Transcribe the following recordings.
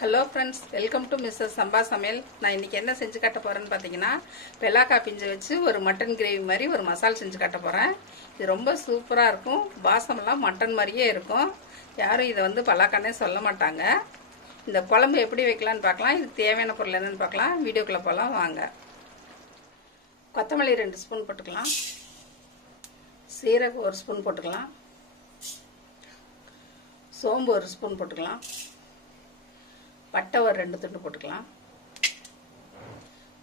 Hello friends, welcome to Mrs. Samba Samayal. நான் இன்னைக்கு என்ன செஞ்சு காட்ட போறேன்னு பாத்தீங்கன்னா வெள்ளாக்காய் பிஞ்சு வச்சு ஒரு மட்டன் கிரேவி மாதிரி ஒரு மசாலா செஞ்சு காட்ட போறேன். இது ரொம்ப சூப்பரா இருக்கும். வாசமெல்லாம் மட்டன் மாதிரியே இருக்கும். யாரும் இத வந்து பலாக்கானே சொல்ல மாட்டாங்க. இந்த குழம்பு எப்படி வைக்கலாம்னு பார்க்கலாம். இதுக்கு தேவையான பொருள் என்னன்னு பார்க்கலாம். வீடியோக்குள்ள போலாம் வாங்க. கொத்தமல்லி 2 ஸ்பூன் போட்டுக்கலாம். சீரகம் 1 ஸ்பூன் போட்டுக்கலாம். சோம்பு 1 ஸ்பூன் போட்டுக்கலாம். பட்டை ஒரு 2 துண்டு போட்டுக்கலாம்.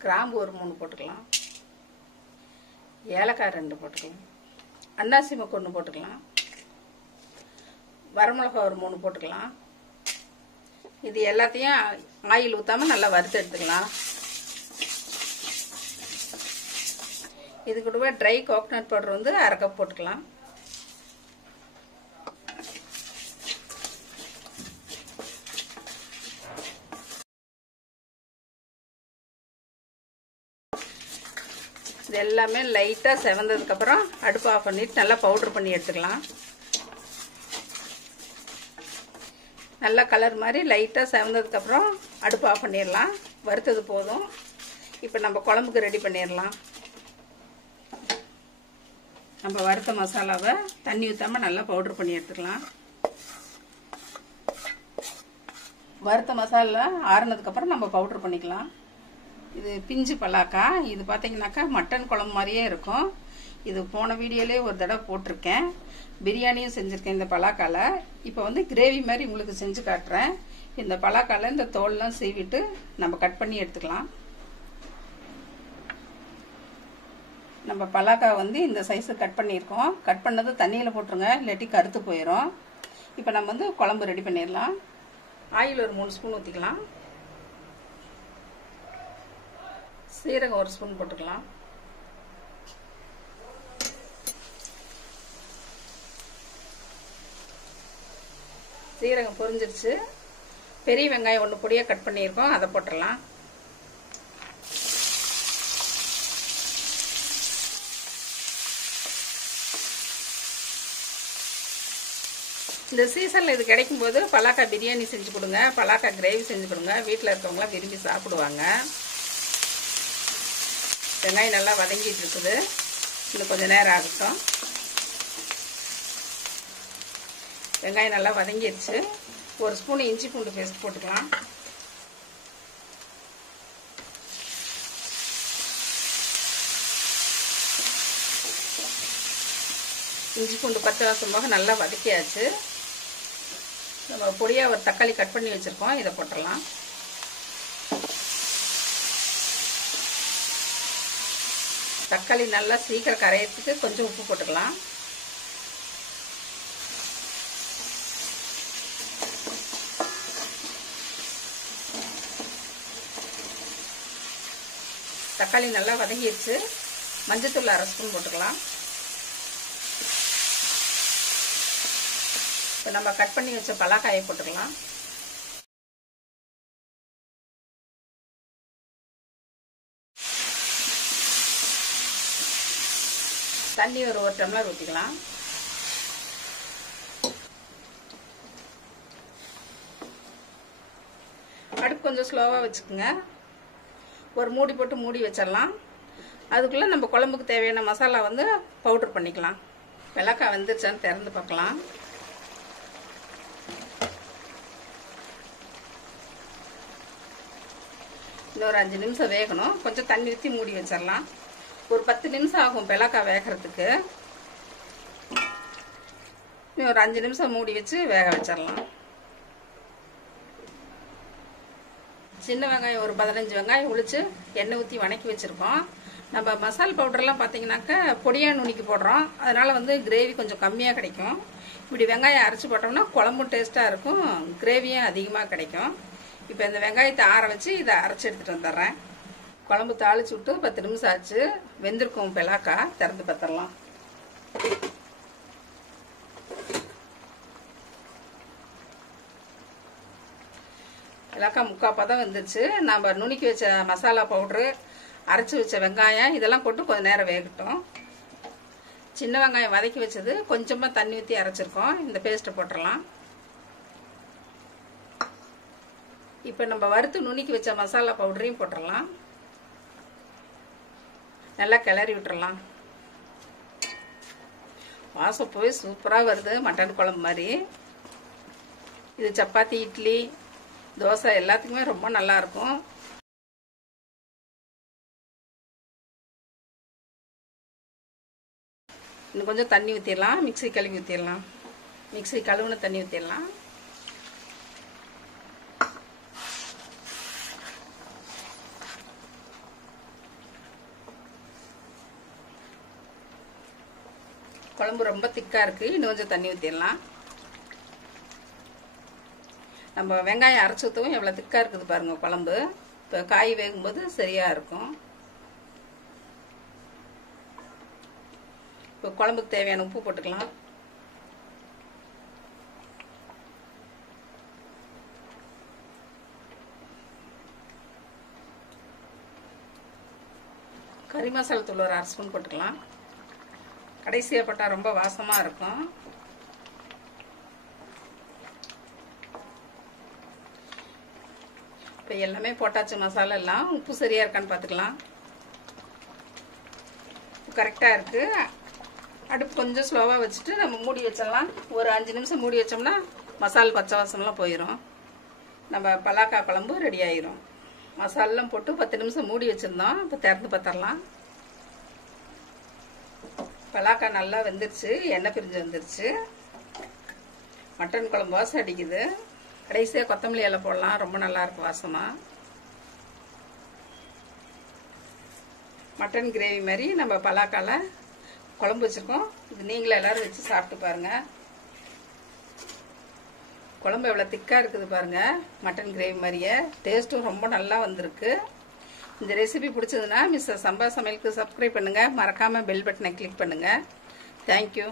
கிராம்பு ஒரு 3 போட்டுக்கலாம். ஏலக்காய் 2 போட்டுக்கலாம். அன்னாசி மொக்கு 1 போட்டுக்கலாம். வரமிளகாய் ஒரு 3 போட்டுக்கலாம். இது எல்லாத்தையும் ஆயில் ஊத்தாம நல்லா வறுத்து எடுத்துக்கலாம். இது கூடவே ட்ரை கோகனட் பவுடர் வந்து 1/2 கப் போட்டுக்கலாம். இது எல்லாமே லைட்டா செவந்ததுக்கு அப்புறம் அடுப்பு ஆஃப் பண்ணிட்டு நல்லா பவுடர் பண்ணி எடுத்துக்கலாம். நல்ல கலர் மாதிரி லைட்டா செவந்ததுக்கு அப்புறம் அடுப்பு ஆஃப் பண்ணிடலாம். வறுத்தது போதும். இப்போ நம்ம குழம்புக்கு ரெடி பண்ணிடலாம். நம்ம வறுத்த மசாலாவை தண்ணி ஊத்தாம நல்லா பவுடர் பண்ணி எடுத்துக்கலாம். வறுத்த மசாலா ஆறுனதுக்கு அப்புறம் நம்ம பவுடர் பண்ணிக்கலாம். இது பிஞ்சு பலாக்காய். இது பார்த்தீங்கன்னாக்கா மட்டன் குழம்பு மாதிரியே இருக்கும். இது போன வீடியோலேயே ஒரு தடவை போட்டிருக்கேன். பிரியாணியும் செஞ்சுருக்கேன் இந்த பலாக்கால. இப்போ வந்து கிரேவி மாதிரி உங்களுக்கு செஞ்சு காட்டுறேன். இந்த பலாக்கால இந்த தோல்லாம் சீவிட்டு நம்ம கட் பண்ணி எடுத்துக்கலாம். நம்ம பலாக்காய் வந்து இந்த சைஸு கட் பண்ணியிருக்கோம். கட் பண்ணது தண்ணியில் போட்டுருங்க, இல்லாட்டி கருத்து போயிடும். இப்போ நம்ம வந்து குழம்பு ரெடி பண்ணிடலாம். ஆயில் ஒரு 3 ஸ்பூன் ஊற்றிக்கலாம். சீரகம் 1 ஸ்பூன் போட்டுக்கலாம். சீரகம் பொரிஞ்சிருச்சு. பெரிய வெங்காயம் 1 பொடியா கட் பண்ணியிருக்கோம், அதை போட்டுடலாம். இந்த சீசன்ல இது கிடைக்கும் போது பலாக்காய் பிரியாணி செஞ்சு கொடுங்க, பலாக்காய் கிரேவி செஞ்சு கொடுங்க. வீட்டில் இருக்கவங்களாம் விரும்பி சாப்பிடுவாங்க. வெங்காயம் நல்லா வதங்கிட்டு இருக்குது. இன்னும் கொஞ்சம் நேரம் ஆகட்டும். வெங்காயம் நல்லா வதங்கிடுச்சு. 1 ஸ்பூன் இஞ்சி பூண்டு பேஸ்ட் போட்டுக்கலாம். இஞ்சி பூண்டு பச்சை வாசமாக நல்லா வதக்கியாச்சு. நம்ம பொடியாக ஒரு தக்காளி கட் பண்ணி வச்சுருக்கோம், இதை போட்டுடலாம். தக்காளி நல்லா சீக்கிரம் கரையறதுக்கு கொஞ்சம் உப்பு போட்டுக்கலாம். தக்காளி நல்லா வதங்கிடுச்சு. மஞ்சத்தூள் 1/2 ஸ்பூன் போட்டுக்கலாம். இப்போ நம்ம கட் பண்ணி வச்ச பலாக்காயை போட்டுக்கலாம். தண்ணி ஒரு 1 டம்ளர் ஊற்றிக்கலாம். அடுப்பு கொஞ்சம் ஸ்லோவாக வச்சுக்கோங்க. ஒரு மூடி போட்டு மூடி வச்சிடலாம். அதுக்குள்ளே நம்ம குழம்புக்கு தேவையான மசாலா வந்து பவுடர் பண்ணிக்கலாம். வெள்ளாக்காய் வெந்துருச்சான்னு திறந்து பார்க்கலாம். இன்னொரு 5 நிமிஷம் வேகணும். கொஞ்சம் தண்ணி ஊற்றி மூடி வச்சிடலாம். ஒரு 10 நிமிஷம் ஆகும் வெள்ளாக்காய் வேகிறதுக்கு. இன்னும் ஒரு 5 நிமிஷம் மூடி வச்சு வேக வச்சிடலாம். சின்ன வெங்காயம் ஒரு 15 வெங்காயம் உளிச்சு எண்ணெய் ஊற்றி வணக்கி வச்சுருக்கோம். நம்ம மசால் பவுடர்லாம் பார்த்தீங்கன்னாக்கா பொடியாக நுணுக்கி போடுறோம். அதனால் வந்து கிரேவி கொஞ்சம் கம்மியாக கிடைக்கும். இப்படி வெங்காயம் அரைச்சி போட்டோம்னா குழம்பும் டேஸ்ட்டாக இருக்கும், கிரேவியும் அதிகமாக கிடைக்கும். இப்போ இந்த வெங்காயத்தை ஆற வச்சு இதை அரைச்சி எடுத்துகிட்டு வந்துடுறேன். குழம்பு தாளிச்சு விட்டு 10 நிமிஷம் ஆச்சு. வெந்திருக்கும் பெலாக்காய். திறந்து பார்த்துடலாம். பெலாக்காய் 3/4 பதம் வந்துருச்சு. நம்ம நுணுக்கி வச்ச மசாலா பவுட்ரு, அரைச்சி வச்ச வெங்காயம் இதெல்லாம் போட்டு கொஞ்சம் நேரம் வேகட்டும். சின்ன வெங்காயம் வதக்கி வச்சது கொஞ்சமாக தண்ணி ஊற்றி அரைச்சிருக்கோம். இந்த பேஸ்ட்டை போட்டுடலாம். இப்போ நம்ம வறுத்து நுணுக்கி வச்ச மசாலா பவுடரையும் போட்டுடலாம். நல்லா கிளறி விட்டுறலாம். வாசம் போய் சூப்பராக வருது, மட்டன் குழம்பு மாதிரி. இது சப்பாத்தி, இட்லி, தோசை எல்லாத்துக்குமே ரொம்ப நல்லா இருக்கும். இன்னும் கொஞ்சம் தண்ணி ஊற்றிடலாம். மிக்ஸி கழுவி ஊற்றிடலாம். மிக்ஸி கழுவுன தண்ணி ஊற்றிடலாம். குழம்பு ரொம்ப திக்காக இருக்குது. இன்னும் கொஞ்சம் தண்ணி ஊற்றிடலாம். நம்ம வெங்காயம் அரைச்சி ஊற்றவும் எவ்வளோ திக்காக இருக்குது பாருங்கள் குழம்பு. இப்போ காய் வேகும்போது சரியாக இருக்கும். இப்போ குழம்புக்கு தேவையான உப்பு போட்டுக்கலாம். கறி மசாலா தூள் ஒரு 1/2 ஸ்பூன் போட்டுக்கலாம். கடைசியாக போட்டால் ரொம்ப வாசமாக இருக்கும். இப்போ எல்லாமே போட்டாச்சு. மசாலா எல்லாம் உப்பு சரியாக இருக்கான்னு பார்த்துக்கலாம். கரெக்டாக இருக்குது. அடுப்பு கொஞ்சம் ஸ்லோவாக வச்சுட்டு நம்ம மூடி வச்சிடலாம். ஒரு 5 நிமிஷம் மூடி வச்சோம்னா மசாலா பச்சை வாசம்லாம் போயிடும். நம்ம பலாக்காய் குழம்பு ரெடி ஆயிரும். மசாலெலாம் போட்டு 10 நிமிஷம் மூடி வச்சுருந்தோம். இப்போ திறந்து பார்த்துடலாம். பலாக்காய் நல்லா வெந்துருச்சு, எண்ணெய் பிரிஞ்சு வந்துருச்சு. மட்டன் குழம்பு வாசம் அடிக்குது. கடைசியாக கொத்தமல்லி இலை போடலாம், ரொம்ப நல்லாயிருக்கும் வாசமாக. மட்டன் கிரேவி மாதிரி நம்ம பலாக்காயில் குழம்பு வச்சுருக்கோம். இது நீங்களும் எல்லோரும் வச்சு சாப்பிட்டு பாருங்கள். குழம்பு எவ்வளோ திக்காக இருக்குது பாருங்கள், மட்டன் கிரேவி மாதிரியே. டேஸ்ட்டும் ரொம்ப நல்லா வந்திருக்கு. இந்த ரெசிபி பிடிச்சதுன்னா மிஸ்டர் சம்பா சமையலுக்கு சப்ஸ்கிரைப் பண்ணுங்கள். மறக்காமல் பெல் பட்டனை கிளிக் பண்ணுங்கள். தேங்க்யூ.